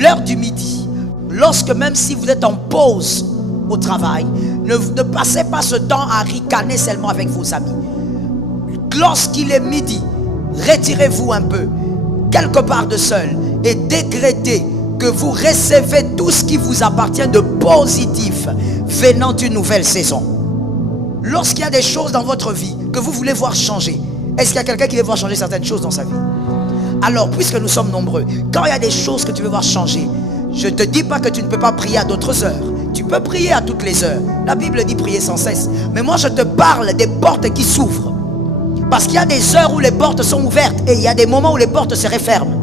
l'heure du midi, lorsque même si vous êtes en pause au travail, ne passez pas ce temps à ricaner seulement avec vos amis. Lorsqu'il est midi, retirez-vous un peu, quelque part de seul, et décrétez que vous recevez tout ce qui vous appartient de positif venant d'une nouvelle saison. Lorsqu'il y a des choses dans votre vie que vous voulez voir changer, est-ce qu'il y a quelqu'un qui veut voir changer certaines choses dans sa vie? Alors, puisque nous sommes nombreux, quand il y a des choses que tu veux voir changer, je ne te dis pas que tu ne peux pas prier à d'autres heures. Tu peux prier à toutes les heures. La Bible dit prier sans cesse. Mais moi, je te parle des portes qui s'ouvrent. Parce qu'il y a des heures où les portes sont ouvertes et il y a des moments où les portes se referment.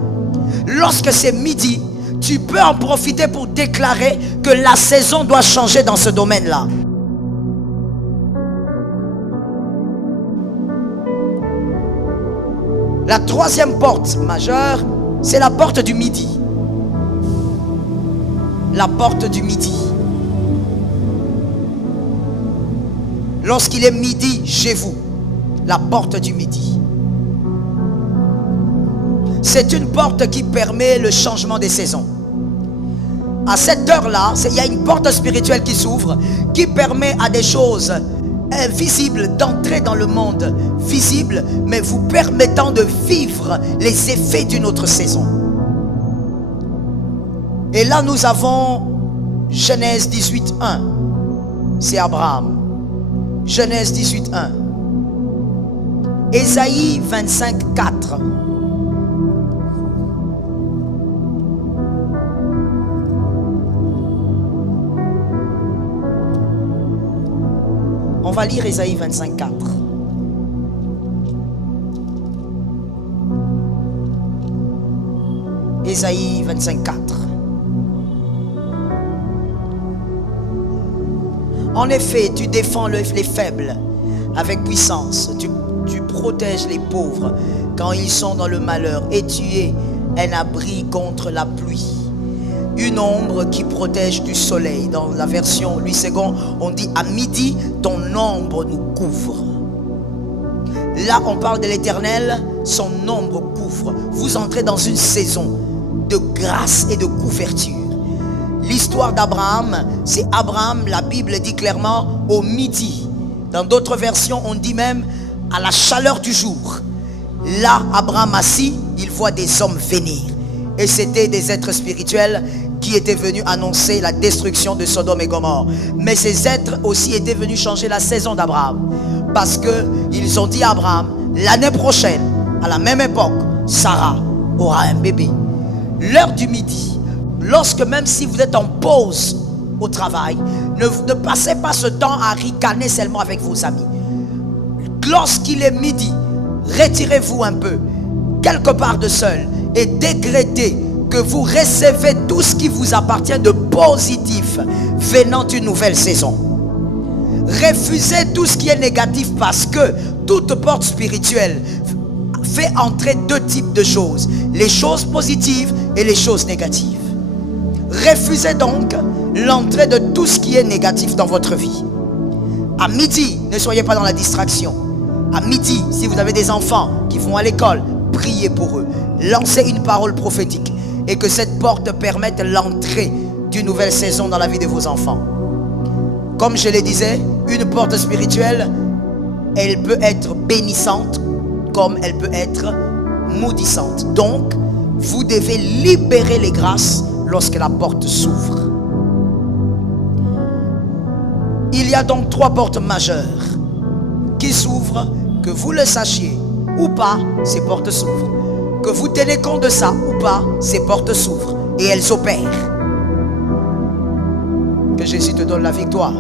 Lorsque c'est midi, tu peux en profiter pour déclarer que la saison doit changer dans ce domaine-là. La troisième porte majeure, c'est la porte du midi. La porte du midi. Lorsqu'il est midi chez vous, la porte du midi. C'est une porte qui permet le changement des saisons. À cette heure-là, il y a une porte spirituelle qui s'ouvre, qui permet à des choses invisibles d'entrer dans le monde visible, mais vous permettant de vivre les effets d'une autre saison. Et là, nous avons Genèse 18:1. C'est Abraham. Genèse 18:1. Ésaïe 25:4. On va lire Ésaïe 25:4. Ésaïe 25:4. En effet, tu défends les faibles avec puissance. Tu protèges les pauvres quand ils sont dans le malheur. Et tu es un abri contre la pluie. Une ombre qui protège du soleil. Dans la version Louis II, on dit à midi, ton ombre nous couvre. Là, on parle de l'Éternel, son ombre couvre. Vous entrez dans une saison de grâce et de couverture. L'histoire d'Abraham, c'est Abraham, la Bible dit clairement, au midi. Dans d'autres versions, on dit même à la chaleur du jour. Là, Abraham assis, il voit des hommes venir. Et c'était des êtres spirituels qui étaient venus annoncer la destruction de Sodome et Gomorrhe. Mais ces êtres aussi étaient venus changer la saison d'Abraham. Parce qu'ils ont dit à Abraham, l'année prochaine, à la même époque, Sarah aura un bébé. L'heure du midi, lorsque même si vous êtes en pause au travail, ne passez pas ce temps à ricaner seulement avec vos amis. Lorsqu'il est midi, retirez-vous un peu, quelque part de seul, et décrétez que vous recevez tout ce qui vous appartient de positif venant d'une nouvelle saison. Refusez tout ce qui est négatif, parce que toute porte spirituelle fait entrer deux types de choses, les choses positives et les choses négatives. Refusez donc l'entrée de tout ce qui est négatif dans votre vie. À midi, ne soyez pas dans la distraction. À midi, si vous avez des enfants qui vont à l'école, priez pour eux. Lancez une parole prophétique et que cette porte permette l'entrée d'une nouvelle saison dans la vie de vos enfants. Comme je le disais, une porte spirituelle, elle peut être bénissante comme elle peut être maudissante. Donc, vous devez libérer les grâces lorsque la porte s'ouvre. Il y a donc trois portes majeures qui s'ouvrent, que vous le sachiez ou pas, ces portes s'ouvrent. Que vous tenez compte de ça ou pas, ces portes s'ouvrent et elles opèrent. Que Jésus te donne la victoire.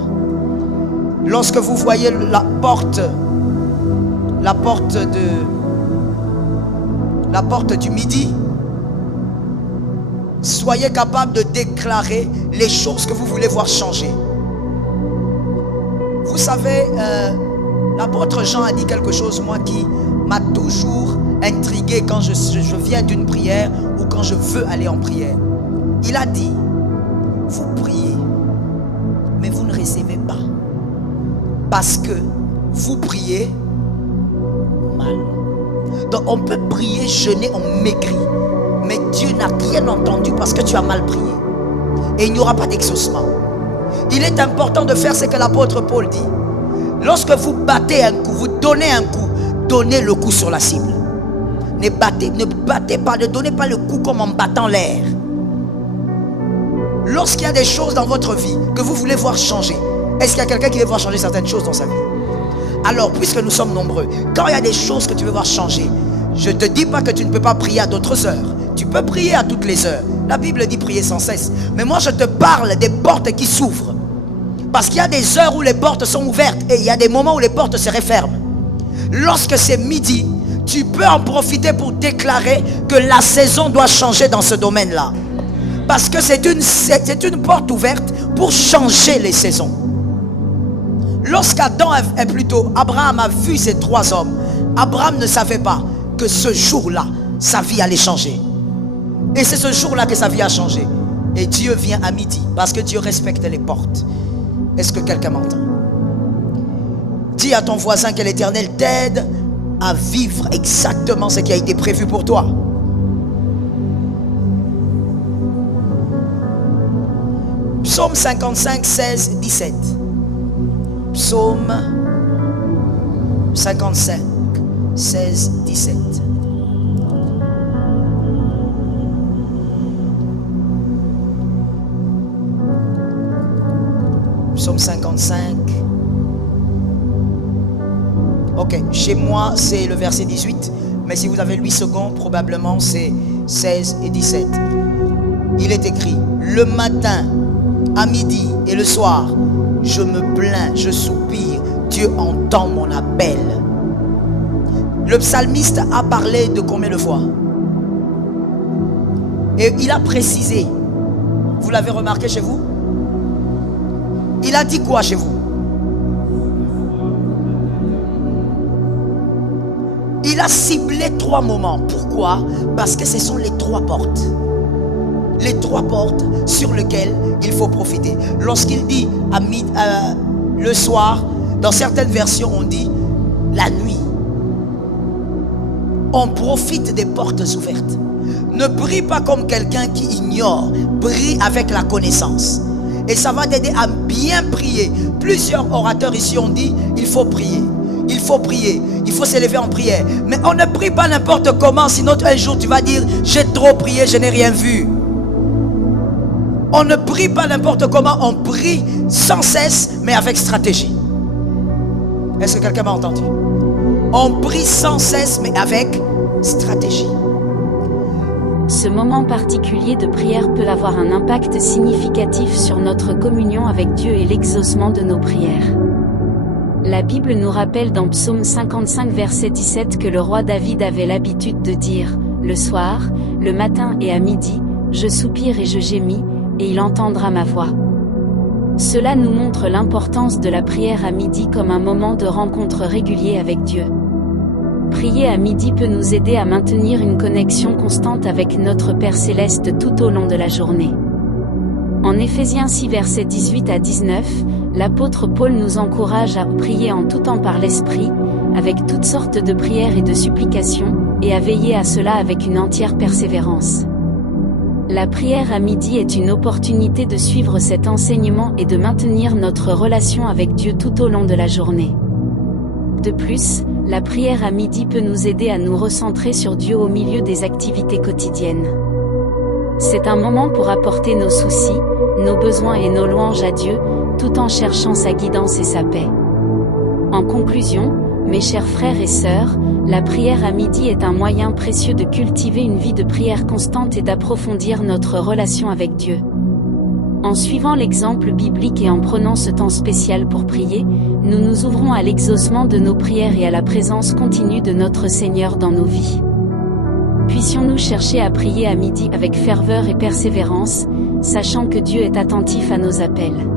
Lorsque vous voyez la porte du midi, soyez capable de déclarer les choses que vous voulez voir changer. Vous savez, l'apôtre Jean a dit quelque chose, moi, qui m'a toujours intrigué quand je viens d'une prière ou quand je veux aller en prière. Il a dit, vous priez, mais vous ne recevez pas. Parce que vous priez mal. Donc on peut prier, jeûner, on maigrit. Mais Dieu n'a rien entendu parce que tu as mal prié. Et il n'y aura pas d'exaucement. Il est important de faire ce que l'apôtre Paul dit. Lorsque vous battez un coup, vous donnez un coup, donnez le coup sur la cible. Ne battez pas, ne donnez pas le coup comme en battant l'air. Lorsqu'il y a des choses dans votre vie que vous voulez voir changer, est-ce qu'il y a quelqu'un qui veut voir changer certaines choses dans sa vie? Alors, puisque nous sommes nombreux, quand il y a des choses que tu veux voir changer, je ne te dis pas que tu ne peux pas prier à d'autres heures. Tu peux prier à toutes les heures. La Bible dit prier sans cesse. Mais moi, je te parle des portes qui s'ouvrent. Parce qu'il y a des heures où les portes sont ouvertes et il y a des moments où les portes se referment. Lorsque c'est midi, tu peux en profiter pour déclarer que la saison doit changer dans ce domaine-là. Parce que c'est une porte ouverte pour changer les saisons. Abraham a vu ces trois hommes. Abraham ne savait pas que ce jour-là, sa vie allait changer. Et c'est ce jour-là que sa vie a changé. Et Dieu vient à midi parce que Dieu respecte les portes. Est-ce que quelqu'un m'entend? Dis à ton voisin que l'Éternel t'aide à vivre exactement ce qui a été prévu pour toi. Psaume 55, 16, 17. Psaume 55, 16, 17. Psaume 55. Ok, chez moi c'est le verset 18, mais si vous avez 8 secondes, probablement c'est 16 et 17. Il est écrit: le matin, à midi et le soir, je me plains, je soupire, Dieu entend mon appel. Le psalmiste a parlé de combien de fois? Et il a précisé. Vous l'avez remarqué chez vous? Il a dit quoi chez vous? Il a ciblé 3 moments. Pourquoi? Parce que ce sont les 3 portes. Les 3 portes sur lesquelles il faut profiter. Lorsqu'il dit le soir, dans certaines versions on dit la nuit. On profite des portes ouvertes. Ne prie pas comme quelqu'un qui ignore. Prie avec la connaissance. Et ça va t'aider à bien prier. Plusieurs orateurs ici ont dit il faut prier. Il faut prier. Il faut s'élever en prière. Mais on ne prie pas n'importe comment. Sinon un jour tu vas dire j'ai trop prié, je n'ai rien vu. On ne prie pas n'importe comment. On prie sans cesse mais avec stratégie. Est-ce que quelqu'un m'a entendu? On prie sans cesse mais avec stratégie. Ce moment particulier de prière peut avoir un impact significatif sur notre communion avec Dieu et l'exaucement de nos prières. La Bible nous rappelle dans Psaume 55 verset 17 que le roi David avait l'habitude de dire « Le soir, le matin et à midi, je soupire et je gémis, et il entendra ma voix ». Cela nous montre l'importance de la prière à midi comme un moment de rencontre régulier avec Dieu. Prier à midi peut nous aider à maintenir une connexion constante avec notre Père Céleste tout au long de la journée. En Éphésiens 6 versets 18 à 19, l'apôtre Paul nous encourage à prier en tout temps par l'Esprit, avec toutes sortes de prières et de supplications, et à veiller à cela avec une entière persévérance. La prière à midi est une opportunité de suivre cet enseignement et de maintenir notre relation avec Dieu tout au long de la journée. De plus, la prière à midi peut nous aider à nous recentrer sur Dieu au milieu des activités quotidiennes. C'est un moment pour apporter nos soucis, nos besoins et nos louanges à Dieu, tout en cherchant sa guidance et sa paix. En conclusion, mes chers frères et sœurs, la prière à midi est un moyen précieux de cultiver une vie de prière constante et d'approfondir notre relation avec Dieu. En suivant l'exemple biblique et en prenant ce temps spécial pour prier, nous nous ouvrons à l'exaucement de nos prières et à la présence continue de notre Seigneur dans nos vies. Puissions-nous chercher à prier à midi avec ferveur et persévérance, sachant que Dieu est attentif à nos appels.